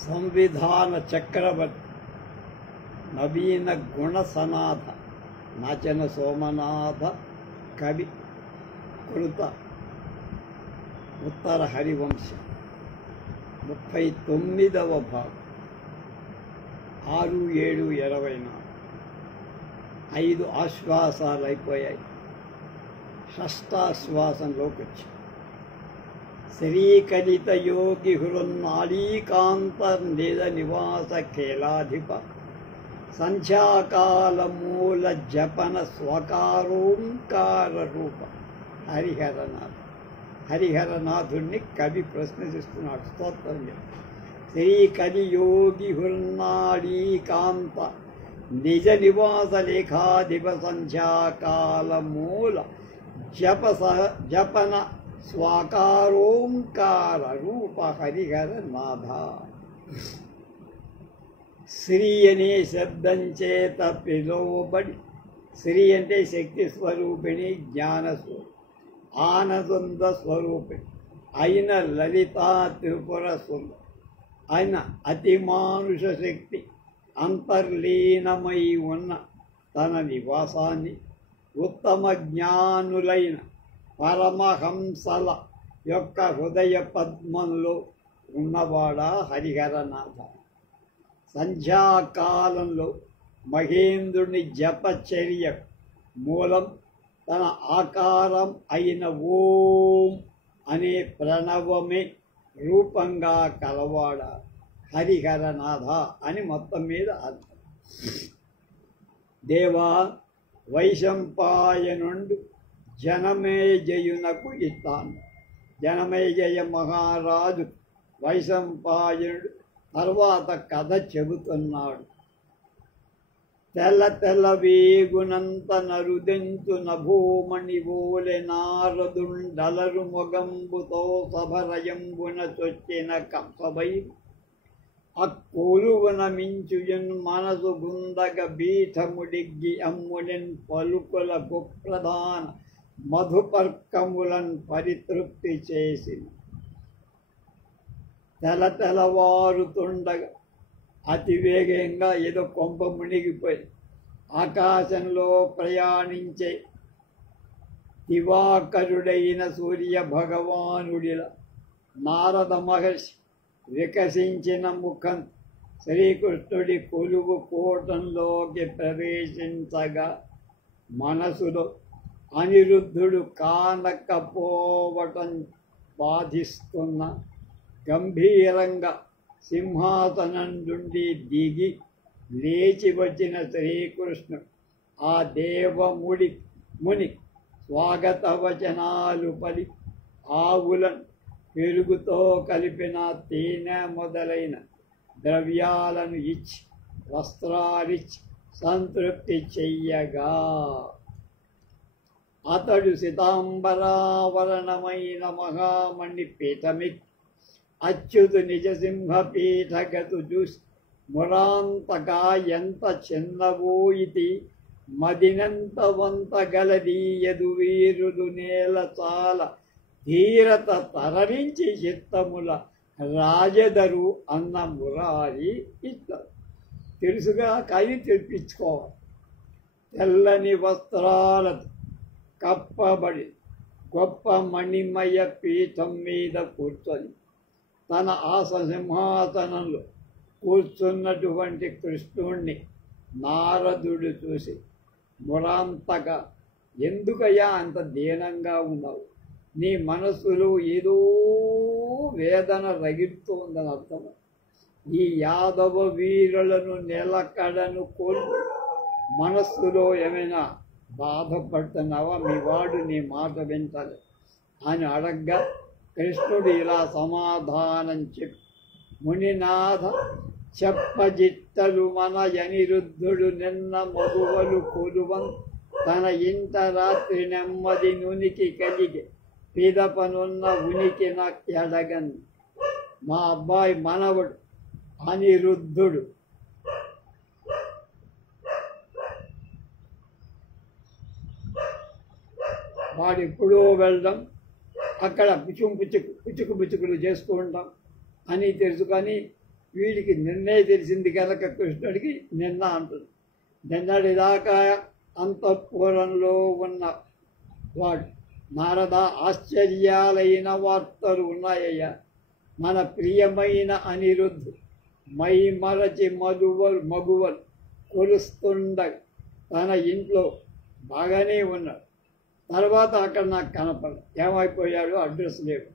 సంవిధాన చక్రవర్తి నవీన గుణసనాథ నాచన సోమనాథ కవి కృత ఉత్తర హరివంశం 39వ భాగం 6-7-24 5 ఆశ్వాసాలు అయిపోయాయి. షష్టాశ్వాసంలోకి వచ్చి శ్రీకలిత యోగి హృన్నాళీకాంతర్నిజ నివాస ఖేలాధిప సంధ్యాకాల మూల జపన స్వకారోంకార రూప హరిహరనాథ్. హరిహరనాథుణ్ణి కవి ప్రశ్నిస్తున్నాడు, స్తోత్రం చెప్పి. శ్రీకలి యోగి హృన్నాళీకాంత నిజ నివాస లేఖాధిప సంధ్యాకాల మూల జపన స్వాకారోంకార రూప హరిహరనాథ. శ్రీ అనే శబ్దం చేత పిలువబడి, శ్రీ అంటే శక్తి స్వరూపిణి, జ్ఞానస్వరూపి, ఆనంద స్వరూపిణి అయిన లలితా త్రిపుర సుందరి అయిన అతిమానుష శక్తి అంతర్లీనమై ఉన్న తన నివాసాన్ని ఉత్తమ జ్ఞానులైన పరమహంసల యొక్క హృదయ పద్మంలో ఉన్నవాడా హరిహరనాథ. సంధ్యాకాలంలో మహేంద్రుని జపచర్య మూలం తన ఆకారం అయిన ఓం అనే ప్రణవమే రూపంగా కలవాడా హరిహరనాథ అని మొత్తం మీద అర్థం. దేవా, వైశంపాయనుండు జనమేజయునకు ఇస్తాను. జనమేజయ మహారాజు వైశంపాయనుడు తర్వాత కథ చెబుతున్నాడు. తెల్ల తెల్ల వేగునంత నరుదెంతు నభూమణి ఓలె నారదుండలరు మొగంబుతో సభరయంబున చొచ్చిన కంసభై అక్కులువన మించుయన్ మనసు గుందగ బీఠముడిగ్గి అమ్ముడెన్ పలుకుల గుప్రధాన మధుపర్కములను పరితృప్తి చేసిన. తెలవారుతుండగా అతివేగంగా ఏదో కొంప మునిగిపోయి ఆకాశంలో ప్రయాణించే దివాకరుడైన సూర్య భగవానుడిలా నారద మహర్షి వికసించిన ముఖం శ్రీకృష్ణుడి కొలువు కూటంలోకి ప్రవేశించగా మనసులో అనిరుద్ధుడు కానకపోవటం బాధిస్తున్న గంభీరంగా సింహాసనం నుండి దిగి లేచి వచ్చిన శ్రీకృష్ణుడు ఆ ముని స్వాగత వచనాలు పలి ఆవులను పెరుగుతో కలిపిన తేనె మొదలైన ద్రవ్యాలను ఇచ్చి వస్త్రాలిచ్చి సంతృప్తి చెయ్యగా అతడు సితాంబరావరణమైన మహామణి పీఠమిక్కి అచ్యుతు నిజసింహపీఠగతు చూసి మురాంతగా ఎంత చిన్నవో ఇది, మదినంత వంత గలదీయదు వీరుడు నేల చాలా ధీరత తరలించి చిత్తముల రాజదరు అన్న మురారి ఇస్తారు. తెలుసుగా కవి తెప్పించుకోవాలి. తెల్లని వస్త్రాలతో కప్పబడి గొప్ప మణిమయ పీఠం మీద కూర్చొని తన సింహాసనంలో కూర్చున్నటువంటి కృష్ణుణ్ణి నారదుడు చూసి, మురాంతగా ఎందుకయ్యా అంత దీనంగా ఉన్నావు? నీ మనస్సులో ఏదో వేదన రగిలుతోందని అర్థం. ఈ యాదవ వీరులను నిలకడను కోల్పు మనస్సులో ఏమైనా బాధపడుతున్నావా? మీ వాడు నీ మాట వింటాలి అని అడగ్గా కృష్ణుడు ఇలా సమాధానం చెప్పి, మునినాథ చెప్పజిట్టలు మన అనిరుద్ధుడు నిన్న మగువలు కొలువన్ తన ఇంట రాత్రి నెమ్మది నునికి కలిగి పిదపనున్న ఉనికి ఎడగన్. మా అబ్బాయి మనవడు అనిరుద్ధుడు వాడు ఎప్పుడో వెళ్ళడం, అక్కడ పుచ్చుకులు చేస్తూ ఉంటాం అని తెలుసు. కానీ వీడికి నిన్నే తెలిసింది కనుక కృష్ణుడికి నిన్న అంటుంది. నిన్నటిదాకా అంతఃపురంలో ఉన్న వాడు నారద ఆశ్చర్యాలైన వార్తలు ఉన్నాయ్యా. మన ప్రియమైన అనిరుద్ధు మై మరచి మగువలు కొలుస్తుండగా తన ఇంట్లో బాగానే ఉన్నాడు. తర్వాత అక్కడ నాకు కనపడ ఏమైపోయాడు, అడ్రస్ లేడు.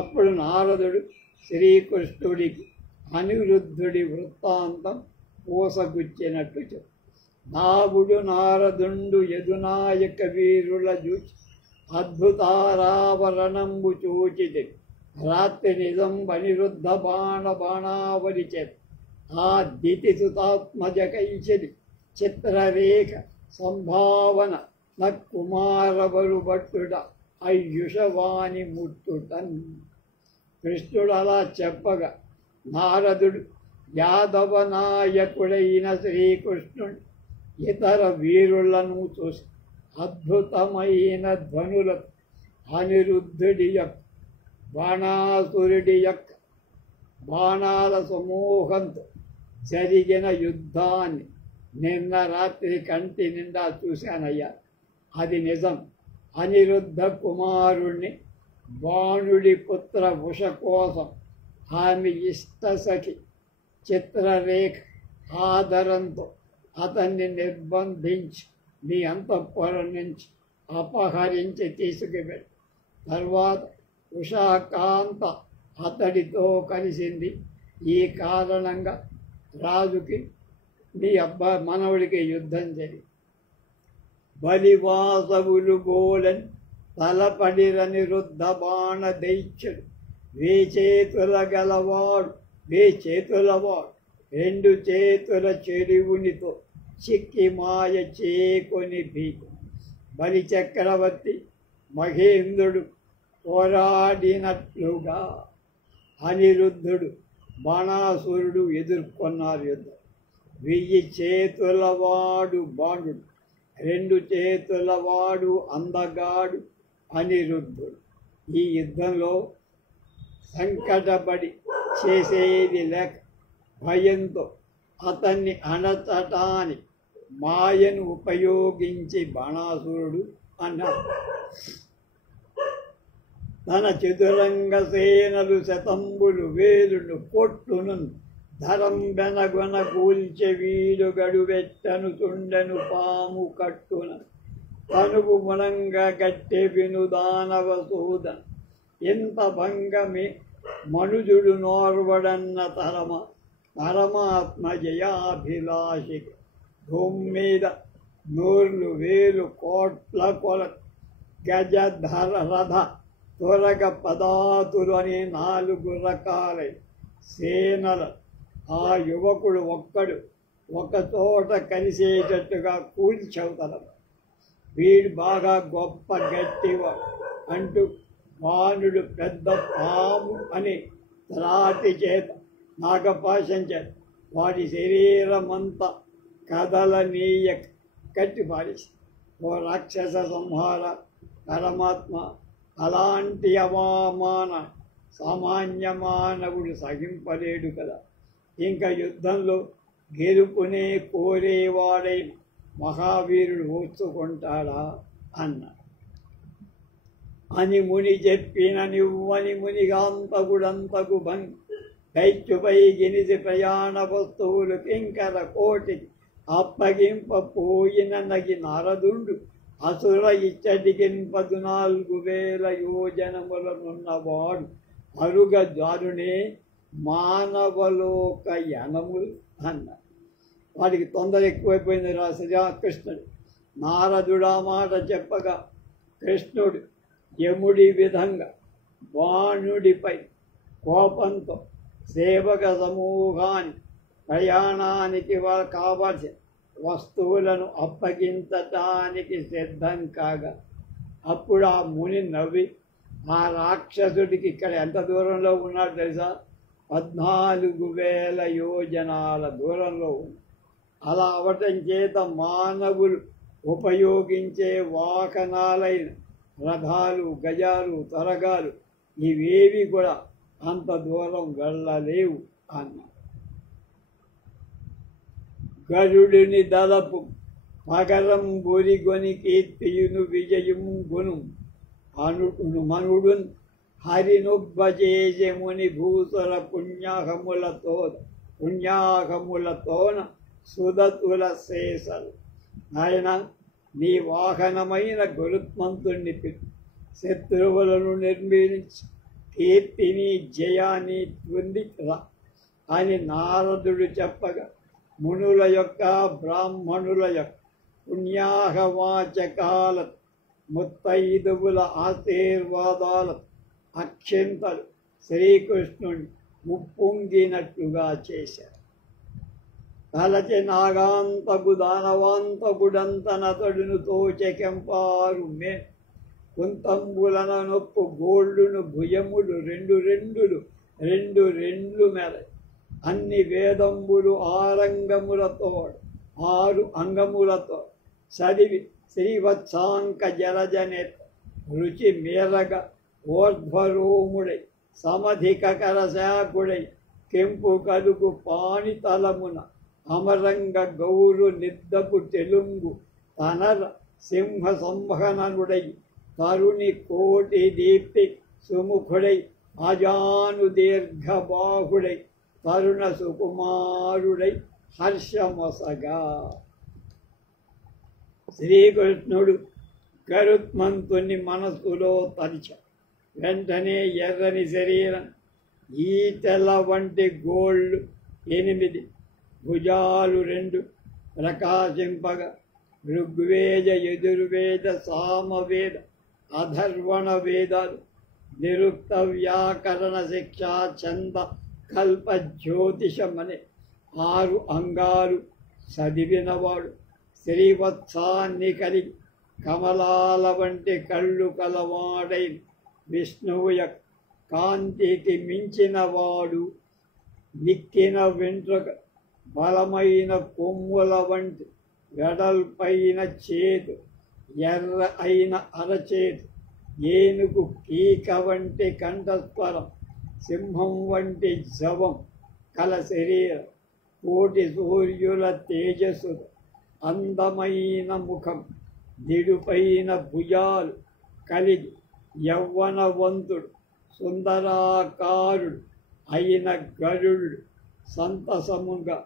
అప్పుడు నారదుడు శ్రీకృష్ణుడికి అనిరుద్ధుడి వృత్తాంతం పూసగుచ్చినట్టు చెప్పు. నావుడు నారదుండు యదునాయక వీరుల చూచి అద్భుతారావరణంబు చూచితి. రాత్రి నిజం అనిరుద్ధ బాణావరి చేత ఆ దితిసుతాత్మజకైచది చిత్రరేఖ సంభావన నకుమారవరు భట్టుడ అయ్యుషవాణి ముట్టుటన్. కృష్ణుడు అలా చెప్పగా నారదుడు యాదవ నాయకుడైన శ్రీకృష్ణుడు ఇతర వీరులను చూసి అద్భుతమైన ధ్వనులకు అనిరుద్ధుడి యొక్క బాణాసురుడి యొక్క బాణాల సమూహంతో జరిగిన యుద్ధాన్ని నిన్న రాత్రి కంటి నిండా చూశానయ్యా. అది నిజం. అనిరుద్ధ కుమారుణ్ణి బాణుడి పుత్ర ఉష కోసం ఆమె ఇష్టసఖి చిత్రరేఖ ఆదరంతో అతన్ని నిర్బంధించి నీ అంతఃపురం నుంచి అపహరించి తీసుకువెళ్ళి తర్వాత ఉషాకాంత అతడితో కలిసింది. ఈ కారణంగా రాజుకి నీ మనవుడికి యుద్ధం జరిగి బలివాసవులు గోలని తలపడిరనిరుద్ధ బాణ దైత్యుడు వేచేతులవాడు 2 చేతుల చెరువునితో చిక్కి మాయ చేకొని భీకు. బలి చక్రవర్తి మహేంద్రుడు పోరాడినట్లుగా అనిరుద్ధుడు బాణాసురుడు ఎదుర్కొన్నారు యుద్ధం. 1000 చేతులవాడు బాణుడు, 2 చేతులవాడు అందగాడు అనిరుద్ధుడు. ఈ యుద్ధంలో సంకటపడి చేసేది లేక భయంతో అతన్ని అణచటానికి మాయను ఉపయోగించి బాణాసురుడు అన్నాడు. తన చతురంగ సేనలు శతంబులు వేలును కొట్టును ధరం బెనగొన కూల్చె వీడు గడువెట్టను చుండెను పాము కట్టున తనుగు మునంగ గట్టె విను దానవ సూదన్. ఎంత భంగమే మనుజుడు నోర్వడన్న పరమాత్మ జయాభిలాషి. భూమి మీద 100 వేలు కోట్ల కొల గజధర రథ త్వరగ పదాతులు అనే 4 రకాల సేనల ఆ యువకుడు ఒక్కడు ఒక చోట కలిసేటట్టుగా కూల్చవుతాడు. వీడు బాగా గొప్ప గట్టివాడు అంటూ బాణుడు పెద్ద పాము అని త్రాటి చేత నాగపాశం చేత వాడి శరీరమంతా కదలనీయ కట్టి పారేసి. ఓ రాక్షస సంహార పరమాత్మ, అలాంటి అవమాన సామాన్య మానవుడు సహింపలేడు కదా. ఇంకా యుద్ధంలో గెలుపునే కోరేవాడైన మహావీరుడు ఓర్చుకుంటాడా అన్నాడు. అని ముని చెప్పిన నివ్వని మునిగాంతకుడంతకు భంగి దైత్యుపై గినిసి ప్రయాణ వస్తువులు కింకర కోటికి అప్పగింపపోయిన నగి నారదుండు అసుర ఇచ్చటికి 14,000 యోజనములనున్నవాడు అరుగ జారునే మానవలోక యనములు అన్నారు. వాడికి తొందర ఎక్కువైపోయింది శ్రీకృష్ణుడు. నారదుడు ఆ మాట చెప్పగా కృష్ణుడు యముడి విధంగా బాణుడిపై కోపంతో సేవక సమూహాన్ని ప్రయాణానికి కావలసిన వస్తువులను అప్పగించటానికి సిద్ధం కాగా అప్పుడు ఆ ముని నవ్వి ఆ రాక్షసుడికి ఇక్కడ ఎంత దూరంలో ఉన్నాడు తెలుసా? 14,000 యోజనాల దూరంలో ఉంది. అలా అవటం చేత మానవులు ఉపయోగించే వాహనాలైన రథాలు, గజాలు, తరగాలు ఇవేవి కూడా అంత దూరం వెళ్ళలేవు అన్న. గరుడుని దళపు మకరం బొరిగొని కీర్తియును విజయము గును అనుకును మనుడున్ హరినొబ్బజేజముని భూసుర పుణ్యాహములతోన సుదతుల శేషలు. నాయన, నీ వాహనమైన గరుత్మంతుణ్ణి శత్రువులను నిర్మించి కీర్తిని జయాన్ని పొందిరా అని నారదుడు చెప్పగా, మునుల యొక్క బ్రాహ్మణుల యొక్క పుణ్యాహవాచకాల ముత్తైదువుల ఆశీర్వాదాల అక్షింతలు శ్రీకృష్ణుని ముప్పొంగినట్లుగా చేశారు. తలచి నాగాంతకు దానవాంతకుడంతనతడును తోచెకెంపారు మే కుంతంబులన నొప్పు గోళ్ళును భుజములు రెండు రెండ్లు మెర అన్ని వేదంబులు ఆరు అంగములతో చదివి శ్రీవత్సాంక జలజనేత రుచి మేరగ ఓర్ధ్వరోముడై సమధిక కరశాకుడై కెంపు కలుగు పాణితలమున అమరంగ గౌరు నిద్దపు తెలుంగు తనర సింహ సంవహననుడై తరుణి కోటి దీప్తి సుముఖుడై అజాను దీర్ఘబాహుడై తరుణ సుకుమారుడై హర్షమొసగా. శ్రీకృష్ణుడు గరుత్మంతుని మనస్సులో తలిచ వెంటనే ఎర్రని శరీరం, ఈటెల వంటి గోళ్ళు 8, భుజాలు 2 ప్రకాశింపగా ఋగ్వేద యజుర్వేద సామవేద అధర్వణ వేదాలు నిరుక్త వ్యాకరణ శిక్షా ఛంద కల్ప జ్యోతిషమనే 6 అంగాలు చదివినవాడు, శ్రీవత్సాన్ని కలిగి కమలాల వంటి కళ్ళు కలవాడై విష్ణువు యొక్క కాంతికి మించినవాడు, నిక్కిన వెంట్రుక బలమైన కొమ్ముల వంటి వెడల్పైన చేతు, ఎర్ర అయిన అరచేతు, ఏనుగు కీక వంటి కంఠస్వరం, సింహం వంటి జవం కల శరీరం, కోటి సూర్యుల తేజస్సు, అందమైన ముఖం, నిడుపైన భుజాలు కలిగి యవ్వనవంతుడు సుందరాకారుడు అయిన గరుడు సంతసముగా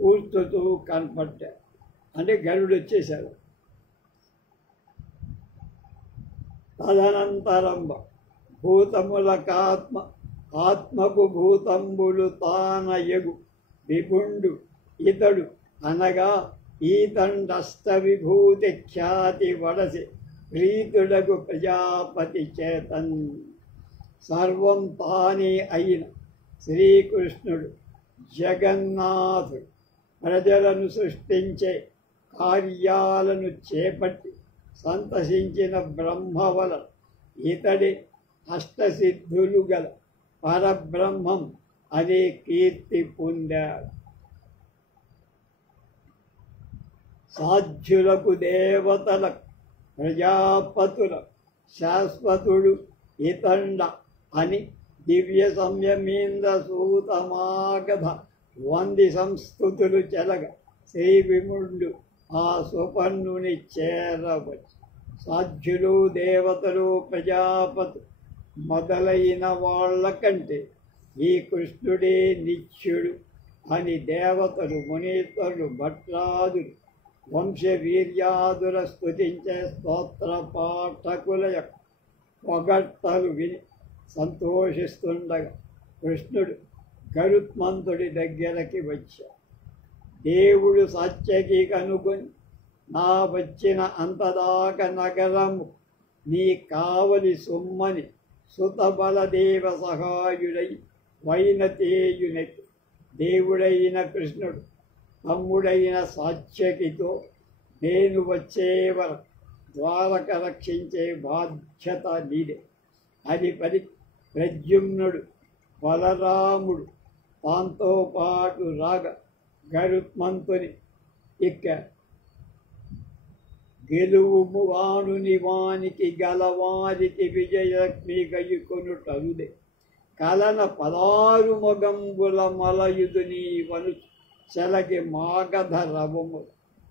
కూర్చుతూ కనపడ్డాడు. అంటే గరుడు వచ్చేశాడు. తదనంతరంబ ఆత్మకు భూతంబులు తానయగు విపుండు ఇతడు అనగా ఈతండష్ట విభూతి ఖ్యాతి వడసి ప్రీతుడగు ప్రజాపతి చేతన్. సర్వం తానే అయిన శ్రీకృష్ణుడు జగన్నాథుడు ప్రజలను సృష్టించే కార్యాలను చేపట్టి సంతసించిన బ్రహ్మవల ఇతడి అష్టసిద్ధులు గల పరబ్రహ్మం అనే కీర్తి పొందాడు. సాధ్యులకు దేవతలకు ప్రజాపతుల శాశ్వతుడు ఇతండ అని దివ్య సంయమేంద్ర సూతమాగధ వంది సంస్కృతులు చెలగ శ్రీ విముండు ఆ సుపర్ణుని చేరవచ్చు. సాధ్యులు దేవతలు ప్రజాపతు మొదలైన వాళ్ళ కంటే ఈ కృష్ణుడే నిత్యుడు అని దేవతలు మునీశ్వరులు భట్రాదులు వంశవీర్యాదుల స్తుతించే స్తోత్ర పాఠకుల యొక్క పొగడ్తలు విని సంతోషిస్తుండగా కృష్ణుడు గరుత్మంతుడి దగ్గరకి వచ్చాడు. దేవుడు సత్యకి కనుగొని నా వచ్చిన అంతదాక నగరము నీ కావలి సొమ్మని సుతబలదేవ సహాయుడై వైనతేయునకి దేవుడైన కృష్ణుడు తమ్ముడైన సాత్యకితో నేను వచ్చేవర ద్వారక రక్షించే బాధ్యత నీదే అని ప్రద్యుమ్నుడు బలరాముడు తాంతో పాటు రాగా గరుత్మంతుని గెలువు వాణుని వానికి గలవారికి విజయలక్ష్మి గయుకొనుటరుదే కలన 16 మొగంబుల మలయుదు నీ వను చెలకి మాగధ రవము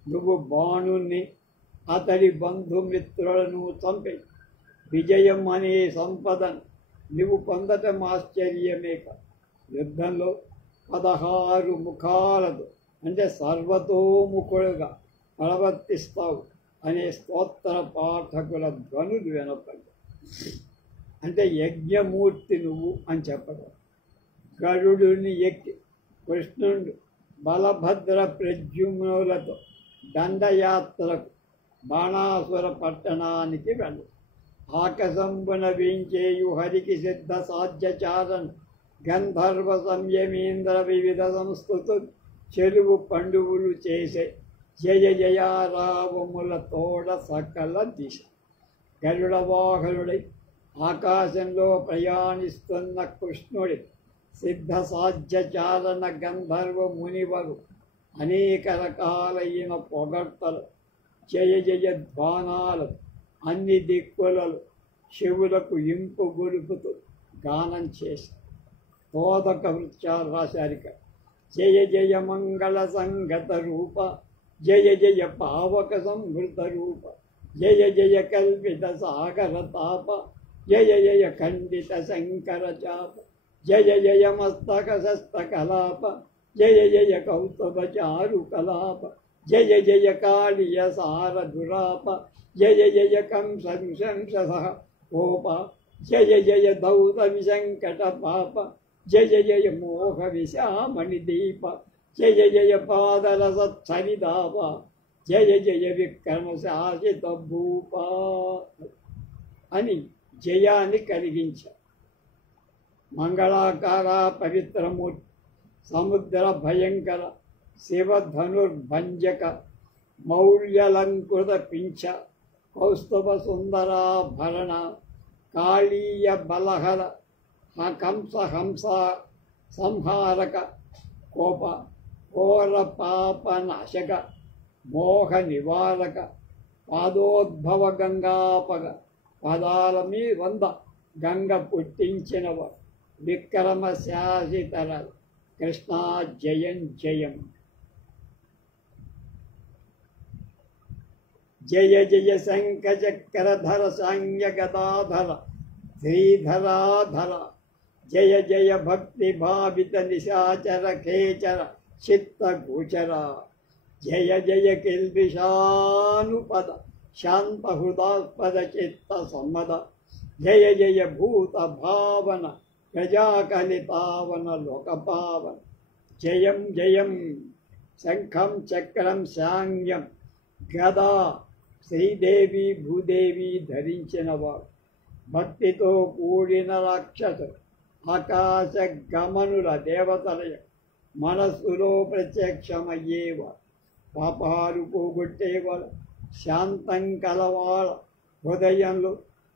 నువ్వు బాణుణ్ణి అతడి బంధుమిత్రులను చంపి విజయం అనే సంపదను నువ్వు పొందటం ఆశ్చర్యమేక. యుద్ధంలో 16 ముఖాలతో అంటే సర్వతోముఖుడుగా ప్రవర్తిస్తావు అనే స్తోత్ర పాఠకుల ధ్వనులు వినపడ్డాయి. అంటే యజ్ఞమూర్తి నువ్వు అని చెప్పడం. గరుడుని ఎక్కి కృష్ణుడు బలభద్ర ప్రద్యుమ్నులతో దండయాత్రకు బాణాసుర పట్టణానికి వెళ్ళు. ఆకసంబున వీంచేయు హరికి సిద్ధ సాధ్యచారణ గంధర్వ సంయమేంద్ర వివిధ సంస్కృతులు చెరువు పండువులు చేసే జయ జయారావముల తోడ సకల దిశ. గరుడ వాహనుడై ఆకాశంలో ప్రయాణిస్తున్న కృష్ణుడి సిద్ధ సాధ్యచారణ గంధర్వ మునివరు అనేక రకాలైన పొగడ్తలు జయ జయ ధ్వానాలు అన్ని దిక్కులలో శివులకు ఇంపు గొలుపుతూ గానం చేసి తోదక వృత్యాలు రాశారిక. జయ జయ మంగళ సంగత రూప జయ జయ పావక సంవృత రూప జయ జయ కల్పిత సాగర తాప జయ జయ ఖండిత శంకర చాప జయ జయ మస్తక శస్తకలాప జయ జయ కౌతుభ చారు కలాప జయ జయ కాళియ సార దురాప జయ జయ కంసంశంస కోప జయ జయ దౌత విశంకట పాప జయ జయ మోహ విశామణి దీప జయ జయ పాదల సత్సరిదాప జయ జయ విక్రమ శాసిత భూప అని జయాన్ని కలిగించారు. మంగళాకార పవిత్రమూర్తి సముద్ర భయంకర శివధనుర్భంజక మౌల్యలంకృత పింఛ కౌస్తుభ సుందరాభరణ కాళీయ బలహర కంస హంస సంహారక కోప ఘోర పాపనాశక మోహ నివారక పాదోద్భవ గంగాపగ పదాల మీ 100 గంగ పుట్టించినవ విక్రమ శాసితర కృష్ణ జయం జయం. జయ జయ శంఖ చక్రధర సాంగ్య గదాధర శ్రీధరాధర జయ జయ భక్తి భావిత నిశాచర ఖేచర చిత్త గోచర జయ జయ కిల్బిషానుపద శాంత హృదాస్పద చిత్త సమ్మద జయ జయ భూత భావన ప్రజాకలితావన లోకపావన జయం జయం. శంఖం చక్రం శాంగ్యం గదా శ్రీదేవి భూదేవి ధరించినవాడు భక్తితో కూడిన రాక్షసు ఆకాశ గమనుల దేవతల మనస్సులో ప్రత్యక్షమయ్యేవాడు పాపాలు పోగొట్టేవాడు శాంతం కలవాళ్ళ హృదయంలో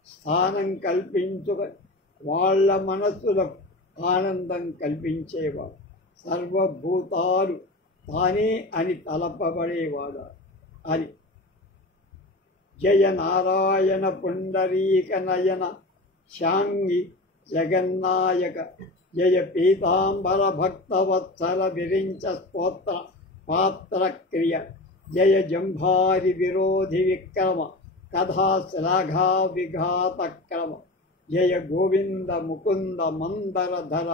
స్థానం కల్పించుక వాళ్ళ మనస్సులకు ఆనందం కల్పించేవాడు సర్వభూతాలు తానే అని తలపబడేవాడు అని. జయ నారాయణ పుండరీక నయన శాంగి జగన్నాయక జయ పీతాంబర భక్తవత్సల విరించ స్తోత్ర పాత్ర క్రియ జయ జంభారి విరోధి విక్రమ కథా శ్లాఘా విఘాత క్రమ జయ గోవింద ముకుంద మందరధర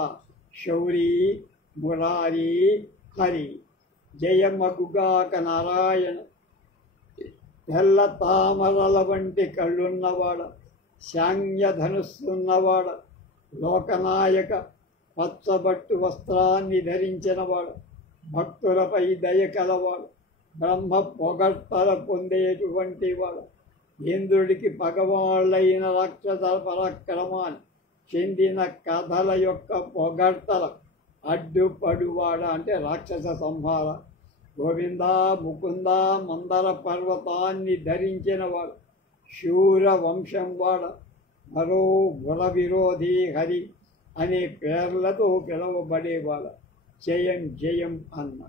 శౌరీ మురారి హరి జయ మగుగాక నారాయణ తెల్ల తామరల వంటి కళ్ళున్నవాడ శాంగ్య ధనుస్సున్నవాడ లోకనాయక పచ్చబట్టు వస్త్రాన్ని ధరించినవాడు భక్తులపై దయ కలవాడు బ్రహ్మ పొగడ్తల పొందేటువంటి వాడు ఇంద్రుడికి పగవాళ్ళైన రాక్షస పరాక్రమాన్ని చెందిన కథల యొక్క పొగడ్తల అడ్డుపడువాడ అంటే రాక్షస సంహార గోవింద ముకుంద మందర పర్వతాన్ని ధరించినవాడు శూర వంశం వాడ మరో బుల విరోధి హరి అనే పేర్లతో పిలువబడేవాడు జయం జయం అన్న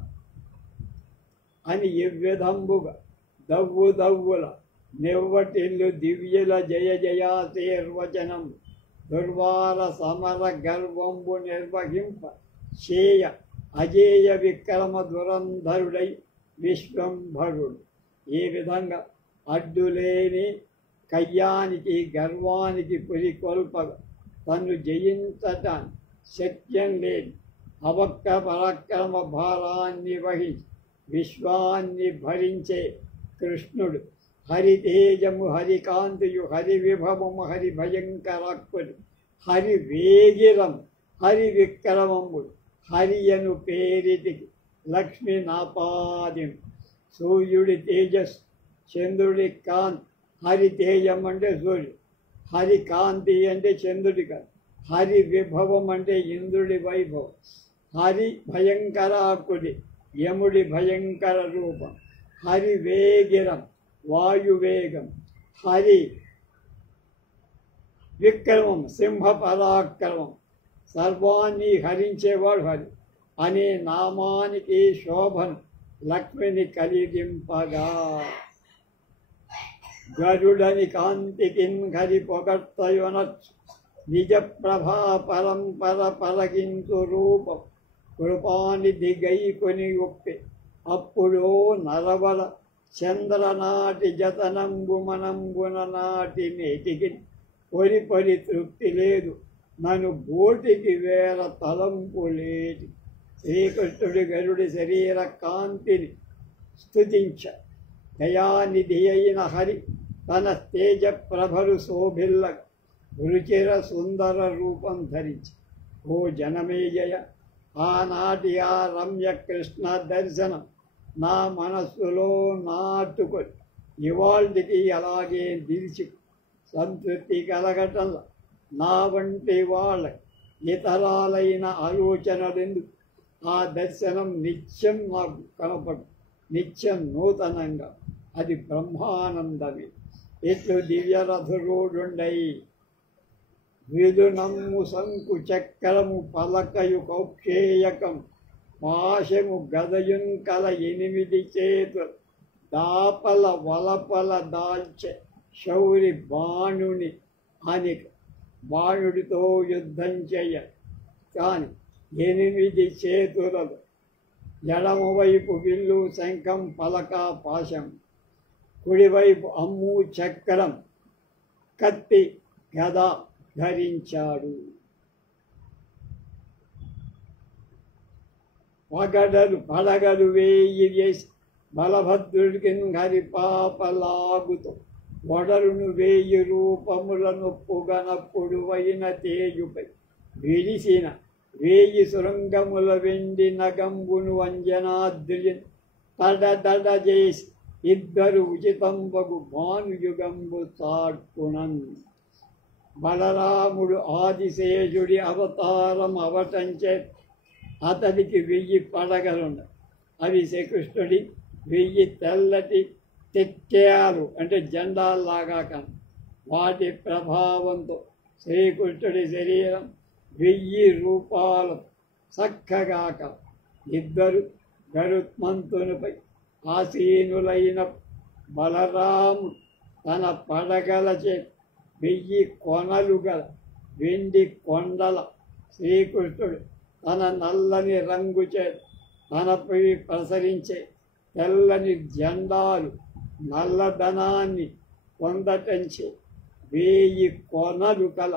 అని ఎవ్విధంబుగా దవ్వు దవ్వుల నివ్వటిల్లు దివ్యుల జయ జయాశీర్వచనం దుర్వార సమర గర్వంబు నిర్వహింప చేయ అజేయ విక్రమ దురంధరుడై విశ్వంభరుడు. ఈ విధంగా అడ్డులేని కయ్యానికి గర్వానికి పురికొల్పగా తను జయించటానికి శక్యం లేని అవక్క పరాక్రమ భారాన్ని వహించి విశ్వాన్ని భరించే కృష్ణుడు హరితేజము హరికాంతియు హరి విభవము హరి భయంకరాక్కుడు హరి వేగిరం హరి విక్రమముడు హరియను పేరిటికి లక్ష్మీ నాపాదిం. సూర్యుడి తేజస్, చంద్రుడి కాంతి. హరి తేజం అంటే సూర్యుడు, హరి కాంతి అంటే చంద్రుడి కాంతి, హరి విభవం అంటే ఇంద్రుడి వైభవం, హరి భయంకరాకుడి యముడి భయంకర రూపం, హరి వేగిరం వాయువేగం, హరి విక్రమం సింహ పరాక్రమం, సర్వాన్ని హరించేవాడు హరి అనే నామానికి శోభను లక్ష్మిని కలిగింపగా గరుడని కాంతికిన్ హరి పొగడ్తయునచ్చు నిజ ప్రభా పరంపర పరగించు రూపం కృపానిధి గైకొని ఒప్పి అప్పుడు నరవల చంద్రనాటి జతనంబు మనంబున నాటి నేటికి పొరి పొరి తృప్తి లేదు నన్ను బోటికి వేర తలంపు లేదు. శ్రీకృష్ణుడి గరుడి శరీర కాంతిని స్తుతించ దయానిధి అయిన హరి తన తేజ ప్రభలు శోభిల్ల రుచిర సుందర రూపం ధరించి ఓ జనమేజయ ఆనాటి ఆ రమ్య కృష్ణ దర్శనం నా మనస్సులో నాటుకొని ఇవాళకి అలాగే నిలిచి సంతృప్తి కలగటంలో నా వంటి వాళ్ళ ఇతరాలైన ఆలోచనలెందుకు ఆ దర్శనం నిత్యం నాకు కనపడు నిత్యం నూతనంగా అది బ్రహ్మానందమే. ఇట్లు దివ్యరథురుడుండై విదునమ్ము శంకు చక్రము పలకయు కౌక్షేయకం పాశము గదయున్ కల 8 చేతులు దాపల వలపల దాల్చె శౌరి బాణుని అని బాణుడితో యుద్ధం చెయ్య కానీ 8 చేతులలో ఎడమవైపు విల్లు శంఖం పలక పాశం, కుడివైపు అమ్ము చక్రం కత్తి గద ధరించాడు. పడగలు వేయి వేసి బలభద్రుడికి హరిపాపలాగుతూ వడరును 1000 రూపముల నొప్పుగనప్పుడు వైన తేజుపై విడిసిన 1000 శృంగముల వెండి నగంబును అంజనాద్రిని తడదడ చేసి ఇద్దరు ఉచితంబగు భానుయుగంబు చాటునన్. బలరాముడు ఆదిశేషుడి అవతారం అవటంచే అతడికి 1000 పడగలున్నాయి. అవి శ్రీకృష్ణుడి 1000 తెల్లటి తెక్కేలు అంటే జెండాల్లాగా కను. వాటి ప్రభావంతో శ్రీకృష్ణుడి శరీరం 1000 రూపాలు చక్కగా కను. ఇద్దరు గరుత్మంతునిపై ఆసీనులైన బలరాముడు తన పడగలచే 1000 కొనలు గల వెండి కొండల శ్రీకృష్ణుడు తన నల్లని రంగు చే తనపై ప్రసరించే తెల్లని జెండాలు నల్లధనాన్ని పొందటంచే 1000 కొనలు కల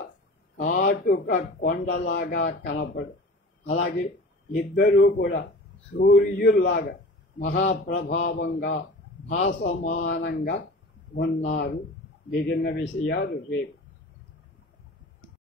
కాటుక కొండలాగా కనపడు. అలాగే ఇద్దరూ కూడా సూర్యుల్లాగా మహాప్రభావంగా భాసమానంగా ఉన్నారు. మిగిలిన విషయాలు రేపు.